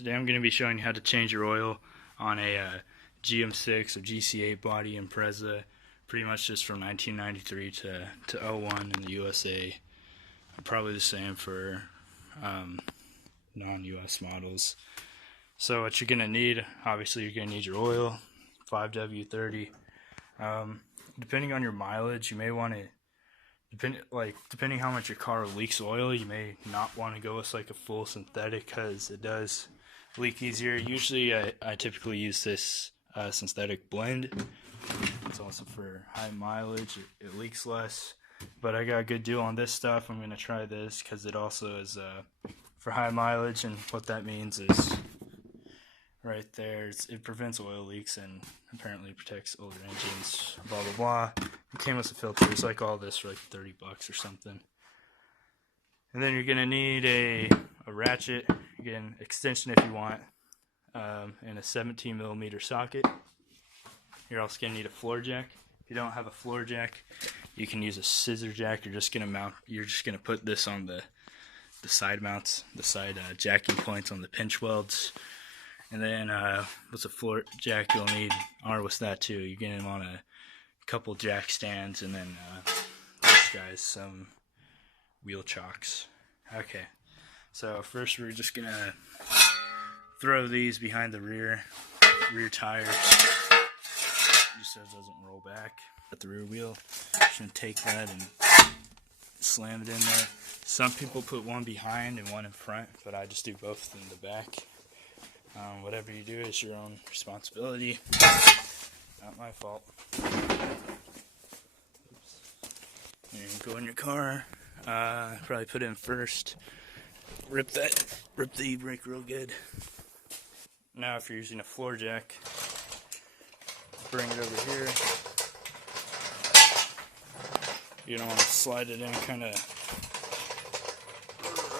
Today I'm going to be showing you how to change your oil on a GM6 or GC8 body Impreza, pretty much just from 1993 to 01 in the USA. Probably the same for non-US models. So what you're going to need, obviously you're going to need your oil, 5W30. Depending on your mileage, you may want to, depending how much your car leaks oil, you may not want to go with like a full synthetic because it does leak easier. Usually I typically use this synthetic blend. It's also for high mileage, it leaks less, but I got a good deal on this stuff. I'm going to try this because it also is for high mileage, and what that means is right there, it prevents oil leaks and apparently protects older engines, blah blah blah. It came with a filter. It's like all this for like $30 or something. And then you're gonna need a ratchet, again extension if you want, and a 17mm socket. You're also gonna need a floor jack. If you don't have a floor jack, you can use a scissor jack. You're just gonna put this on the side mounts, the side jacking points on the pinch welds. And then with a floor jack you'll need, or with that too, you're gonna want a couple jack stands, and then this guy's some wheel chocks. Okay, so first we're just gonna throw these behind the rear tires, just so it doesn't roll back at the rear wheel. Just gonna take that and slam it in there. Some people put one behind and one in front, but I just do both in the back. Whatever you do is your own responsibility, not my fault. Oops. You go in your car, probably put it in first, rip the e-brake real good. Now if you're using a floor jack, bring it over here. You don't want to slide it in kind of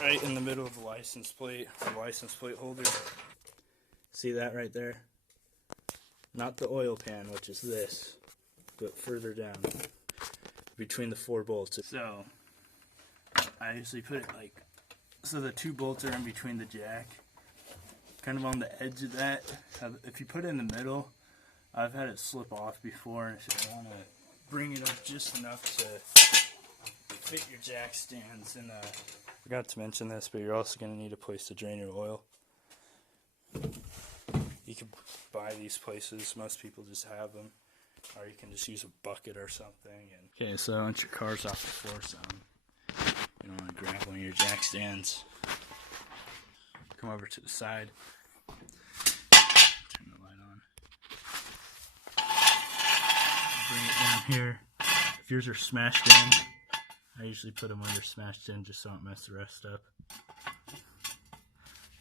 right in the middle of the license plate holder. See that right there? Not the oil pan, which is this, but further down between the 4 bolts. So I usually put it like so the 2 bolts are in between the jack, kind of on the edge of that. If you put it in the middle, I've had it slip off before, so you want to bring it up just enough to fit your jack stands. And forgot to mention this, but you're also going to need a place to drain your oil. You can buy these places, most people just have them, or you can just use a bucket or something. Okay, so once your car's off the floor some, you don't want to grab one of your jack stands. Come over to the side, turn the light on, bring it down here. If yours are smashed in, I usually put them where they're smashed in just so I don't mess the rest up.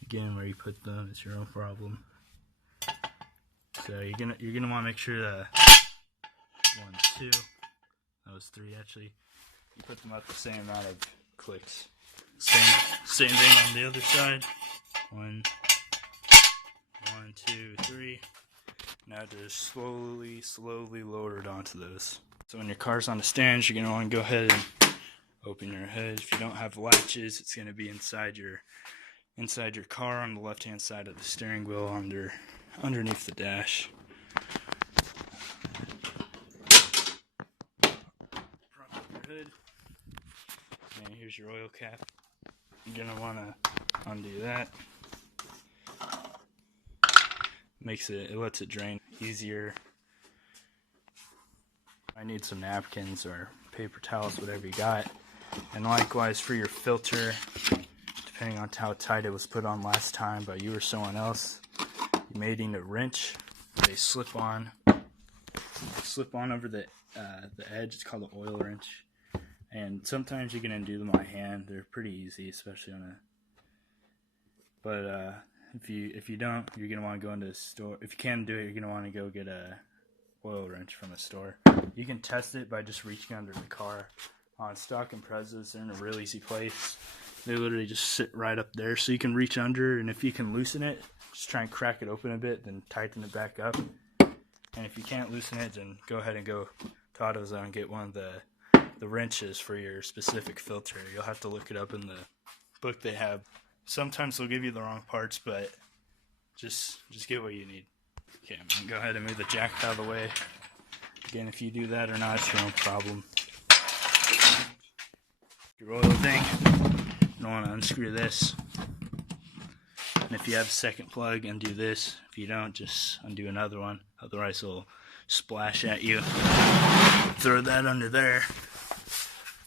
Again, where you put them is your own problem. So you're gonna want to make sure that 1, 2, that was 3 actually. You put them up the same amount of clicks. Same thing on the other side. 1, 2, 3. Now just slowly lower it onto those. So when your car's on the stands, you're gonna want to go ahead and open your hood. If you don't have latches, it's gonna be inside your car on the left hand side of the steering wheel, underneath the dash. Prop up your hood, and here's your oil cap. You're gonna want to undo that. It lets it drain easier. I need some napkins or paper towels, whatever you got. And likewise for your filter, depending on how tight it was put on last time by you or someone else, you may need a wrench. They slip on over the edge. It's called an oil wrench. And sometimes you can undo them by hand. They're pretty easy, especially on a. But if you don't, you're gonna want to go into the store. If you can do it, you're gonna want to go get a oil wrench from the store. You can test it by just reaching under the car. On stock Imprezas, they're in a real easy place. They literally just sit right up there, so you can reach under, and if you can loosen it, just try and crack it open a bit, then tighten it back up. And if you can't loosen it, then go ahead and go to AutoZone and get one of the wrenches for your specific filter. You'll have to look it up in the book they have. Sometimes they'll give you the wrong parts, but just get what you need. Okay, I'm gonna go ahead and move the jack out of the way. Again, if you do that or not, it's your own problem. Your oil thing, you don't want to unscrew this. And if you have a second plug, undo this. If you don't, just undo another one. Otherwise, it'll splash at you. Throw that under there.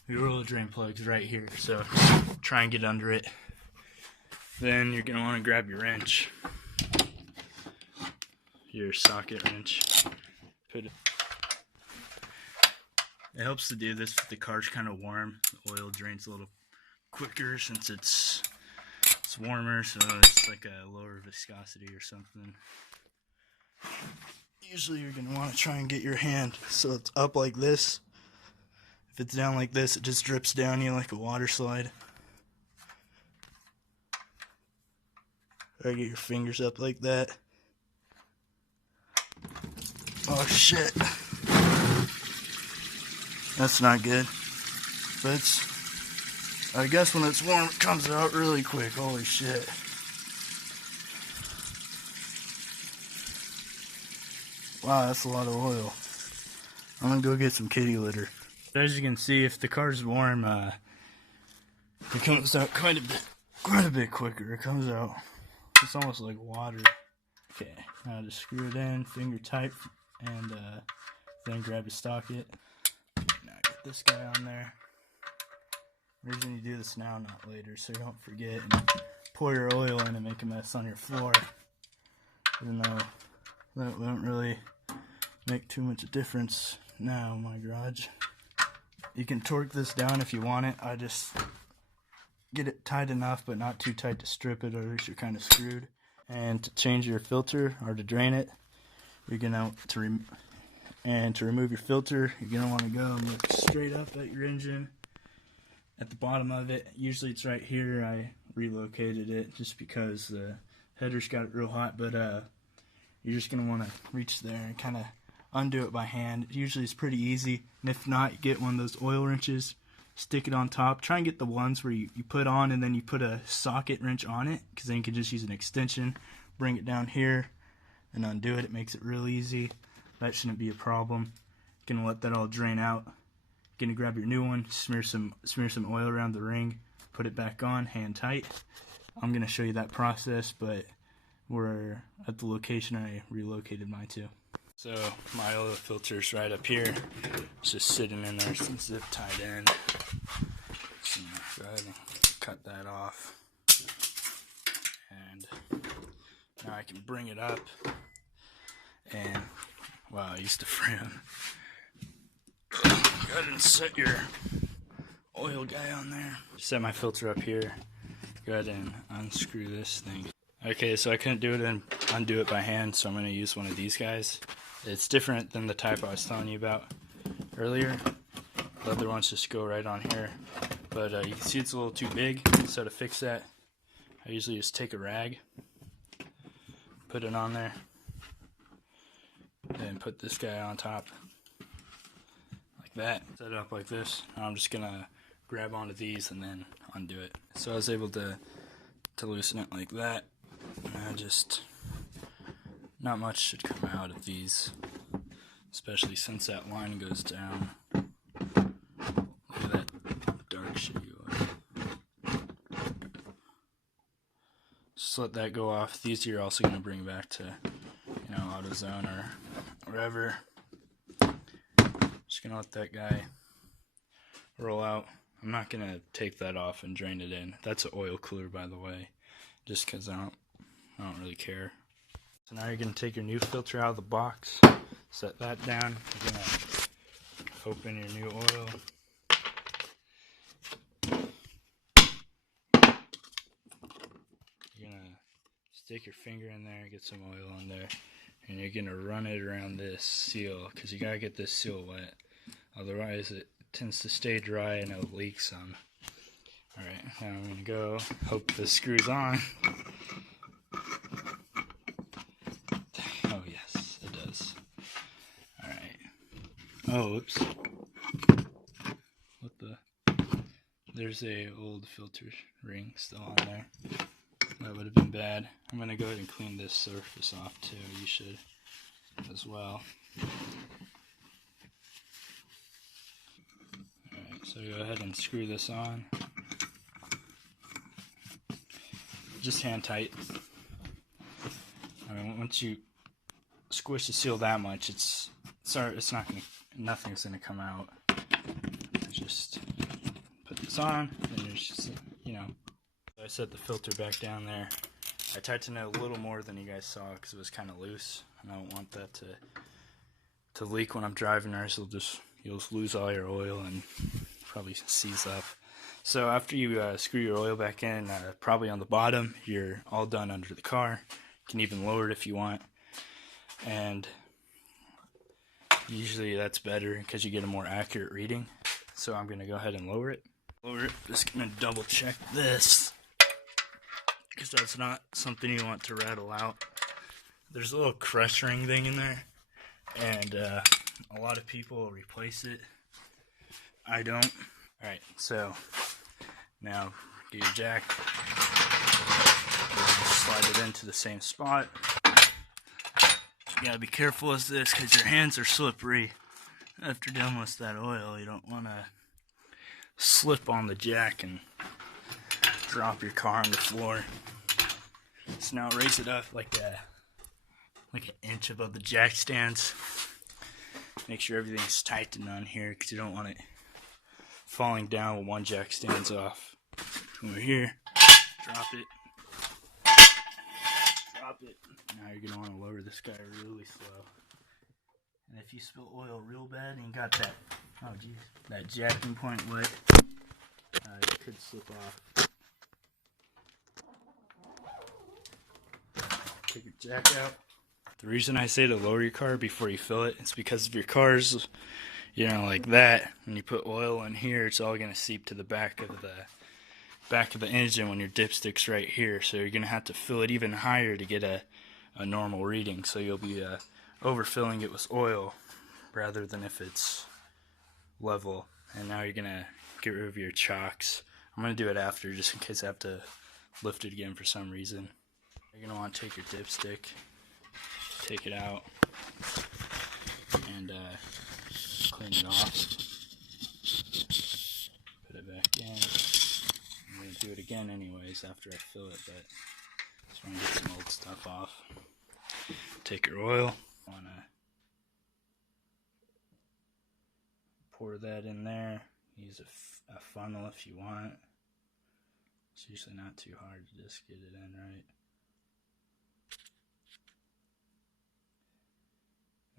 Your oil drain plug's right here, so try and get under it. Then you're going to want to grab your wrench. Your socket wrench. Put it. It helps to do this if the car's kind of warm. The oil drains a little quicker since it's warmer, so it's like a lower viscosity or something. Usually you're going to want to try and get your hand so it's up like this. If it's down like this, it just drips down you like a water slide. Or get your fingers up like that. Oh shit. That's not good. But I guess when it's warm, it comes out really quick. Holy shit. Wow, that's a lot of oil. I'm gonna go get some kitty litter. As you can see, if the car's warm, it comes out quite a bit quicker. It comes out, it's almost like water. Okay, now just screw it in, finger tight, and then grab your socket. Now get this guy on there. The reason you do this now, not later, so you don't forget and pour your oil in and make a mess on your floor. Even though that won't really make too much difference now in my garage. You can torque this down if you want it. I just get it tight enough, but not too tight to strip it, or else you're kind of screwed. And to change your filter or to drain it, you're gonna to remove your filter, you're gonna want to go and look straight up at your engine. At the bottom of it, usually it's right here. I relocated it just because the headers got real hot, but you're just gonna want to reach there and kind of undo it by hand. Usually it's pretty easy, and if not, you get one of those oil wrenches, stick it on top. Try and get the ones where you put on and then you put a socket wrench on it, because then you can just use an extension, bring it down here and undo it. It makes it real easy. That shouldn't be a problem. You're gonna let that all drain out. You're gonna grab your new one, smear some oil around the ring, put it back on, hand tight. I'm gonna show you that process, but we're at the location I relocated mine to. So my oil filter's right up here. It's just sitting in there, zip tied in. So go ahead and cut that off. And now I can bring it up. And wow, I used to frown. Go ahead and set your oil guy on there. Set my filter up here. Go ahead and unscrew this thing. Okay, so I couldn't do it and undo it by hand, so I'm going to use one of these guys. It's different than the type I was telling you about earlier. The other ones just go right on here. But you can see it's a little too big, so to fix that, I usually just take a rag, put it on there, and put this guy on top, like that. Set it up like this. Now I'm just going to grab onto these and then undo it. So I was able to loosen it like that. And not much should come out of these, especially since that line goes down. Look at that dark shit go up. Just let that go off. These you're also going to bring back to, AutoZone or wherever. Just going to let that guy roll out. I'm not going to take that off and drain it in. That's an oil cooler, by the way, just because I don't really care. So now you're going to take your new filter out of the box, set that down. You're going to open your new oil. You're going to stick your finger in there, get some oil in there, and you're going to run it around this seal, because you got to get this seal wet. Otherwise it tends to stay dry and it'll leak some. Alright, now I'm going to go, hope this screws on. Oh yes, it does. Alright. Oh, oops. What the? There's a old filter ring still on there. That would have been bad. I'm going to go ahead and clean this surface off too. You should as well. Alright, so go ahead and screw this on. Just hand tight. I mean, once you squish the seal that much, it's not gonna, nothing's gonna come out. Just put this on, and there's just, you know. I set the filter back down there. I tightened it a little more than you guys saw because it was kind of loose, and I don't want that to leak when I'm driving, or else you'll lose all your oil and probably seize up. So after you screw your oil back in, probably on the bottom, you're all done under the car. You can even lower it if you want, and usually that's better because you get a more accurate reading. So I'm going to go ahead and lower it. Just going to double check this, because that's not something you want to rattle out. There's a little crush ring thing in there, and a lot of people replace it. I don't. Alright, so now get your jack, slide it into the same spot. You gotta be careful with this because your hands are slippery. After dealing with that oil, you don't want to slip on the jack and drop your car on the floor. So now raise it up like an inch above the jack stands. Make sure everything's tightened on here because you don't want it falling down when one jack stands off. Come over here, drop it. Drop it. Now you're gonna want to lower this guy really slow. And if you spill oil real bad and you got that, oh geez, that jacking point wet, it could slip off. Take your jack out. The reason I say to lower your car before you fill it is because if your car's, you know, like that, when you put oil in here, it's all gonna seep to the back of the engine when your dipstick's right here. So you're gonna have to fill it even higher to get a normal reading. So you'll be overfilling it with oil rather than if it's level. And now you're gonna get rid of your chocks. I'm gonna do it after just in case I have to lift it again for some reason. You're gonna want to take your dipstick, take it out, and clean it off. Put it back in. I'm going to do it again anyways after I fill it, but just want to get some old stuff off. Take your oil. Want to pour that in there. Use a funnel if you want. It's usually not too hard to just get it in right.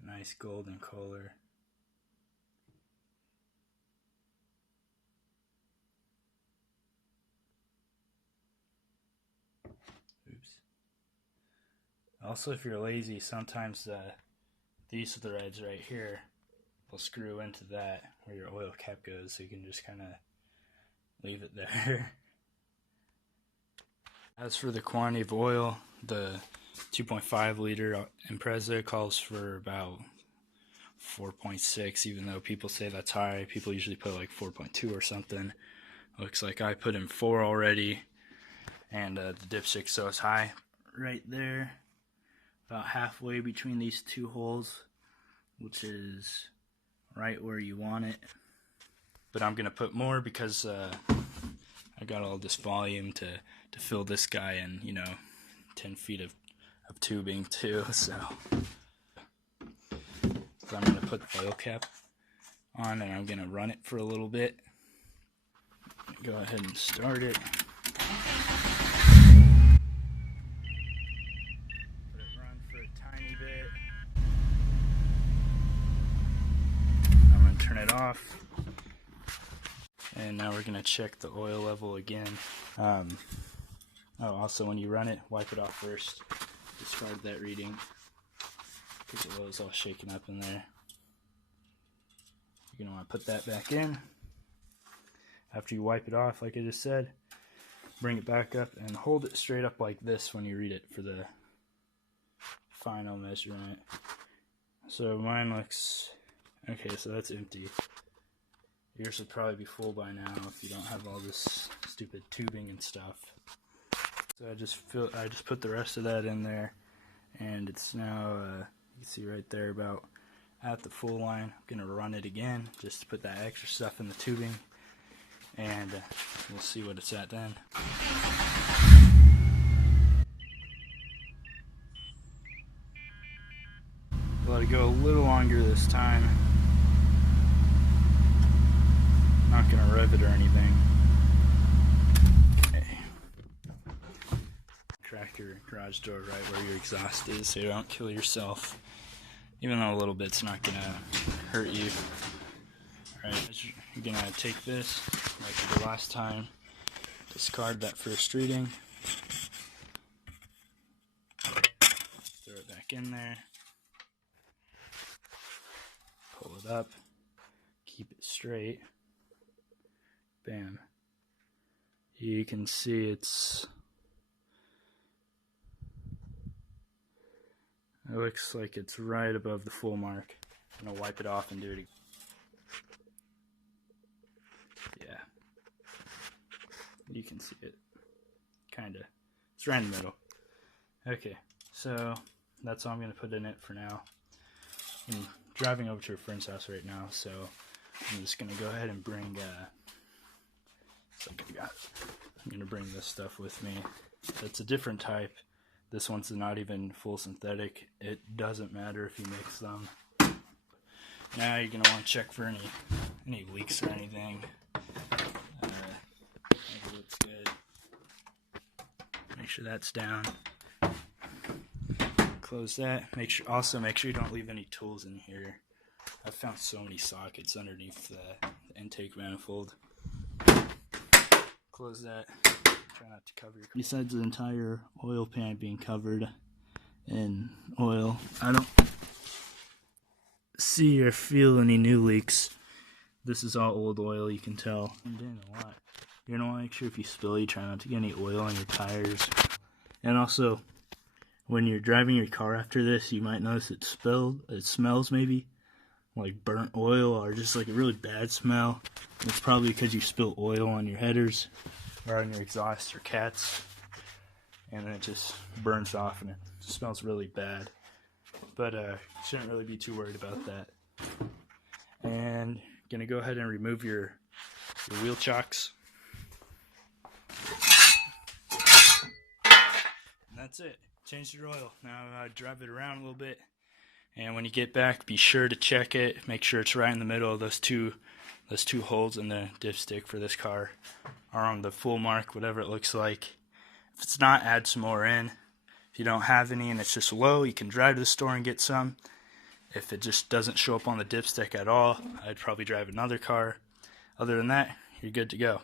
Nice golden color. Oops. Also, if you're lazy, sometimes these threads right here will screw into that where your oil cap goes, so you can just kind of leave it there. As for the quantity of oil, the 2.5 liter Impreza calls for about 4.6, even though people say that's high. People usually put like 4.2 or something. Looks like I put in 4 already, and the dipstick, so it's high right there, about halfway between these two holes, which is right where you want it. But I'm gonna put more because I got all this volume to fill this guy in, you know, 10 feet of tubing too. So I'm gonna put the oil cap on and I'm gonna run it for a little bit. Go ahead and start it. Let it run for a tiny bit. I'm gonna turn it off. And now we're gonna check the oil level again. Also when you run it, wipe it off first. Discard that reading because the oil's all shaken up in there. You're gonna want to put that back in. After you wipe it off, like I just said, bring it back up and hold it straight up like this when you read it for the final measurement. So mine looks okay, so that's empty. Yours should probably be full by now if you don't have all this stupid tubing and stuff. So I just put the rest of that in there, and it's now you can see right there about at the full line. I'm gonna run it again just to put that extra stuff in the tubing, and we'll see what it's at then. Let it go a little longer this time. Not gonna rev it or anything. Okay. Crack your garage door right where your exhaust is so you don't kill yourself. Even though a little bit's not gonna hurt you. Alright, you're gonna take this, like the last time, discard that first reading, throw it back in there, pull it up, keep it straight, bam. You can see it looks like it's right above the full mark. I'm gonna wipe it off and do it again. Yeah, you can see it, kinda. It's right in the middle. Okay, so that's all I'm gonna put in it for now. I'm driving over to a friend's house right now, so I'm just gonna go ahead and bring I'm gonna bring this stuff with me. It's a different type. This one's not even full synthetic. It doesn't matter if you mix them. Now you're gonna want to check for any leaks or anything. It looks good. Make sure that's down. Close that. Also make sure you don't leave any tools in here. I've found so many sockets underneath the intake manifold. Close that. Try not to cover your... Besides the entire oil pan being covered in oil, I don't see or feel any new leaks. This is all old oil, you can tell. I'm doing a lot. You're gonna want to make sure if you spill, you try not to get any oil on your tires. And also, when you're driving your car after this, you might notice it smells maybe like burnt oil or just like a really bad smell. It's probably because you spilled oil on your headers or on your exhaust or cats, and then it just burns off and it smells really bad. But shouldn't really be too worried about that. And gonna go ahead and remove your wheel chocks. And that's it. Change your oil. Now drive it around a little bit, and when you get back, be sure to check it. Make sure it's right in the middle of those two holes in the dipstick for this car, or on the full mark, whatever it looks like. If it's not, add some more in. If you don't have any and it's just low, you can drive to the store and get some. If it just doesn't show up on the dipstick at all, I'd probably drive another car. Other than that, you're good to go.